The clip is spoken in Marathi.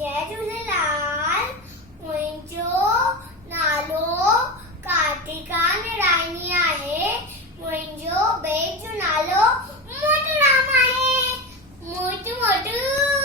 जय झूलेलाल। मुंहिंजो नालो कार्तिका निरानी आहे। मुंहिंजो ॿिए जो नालो मोटूराम आहे। मोटू मोटू।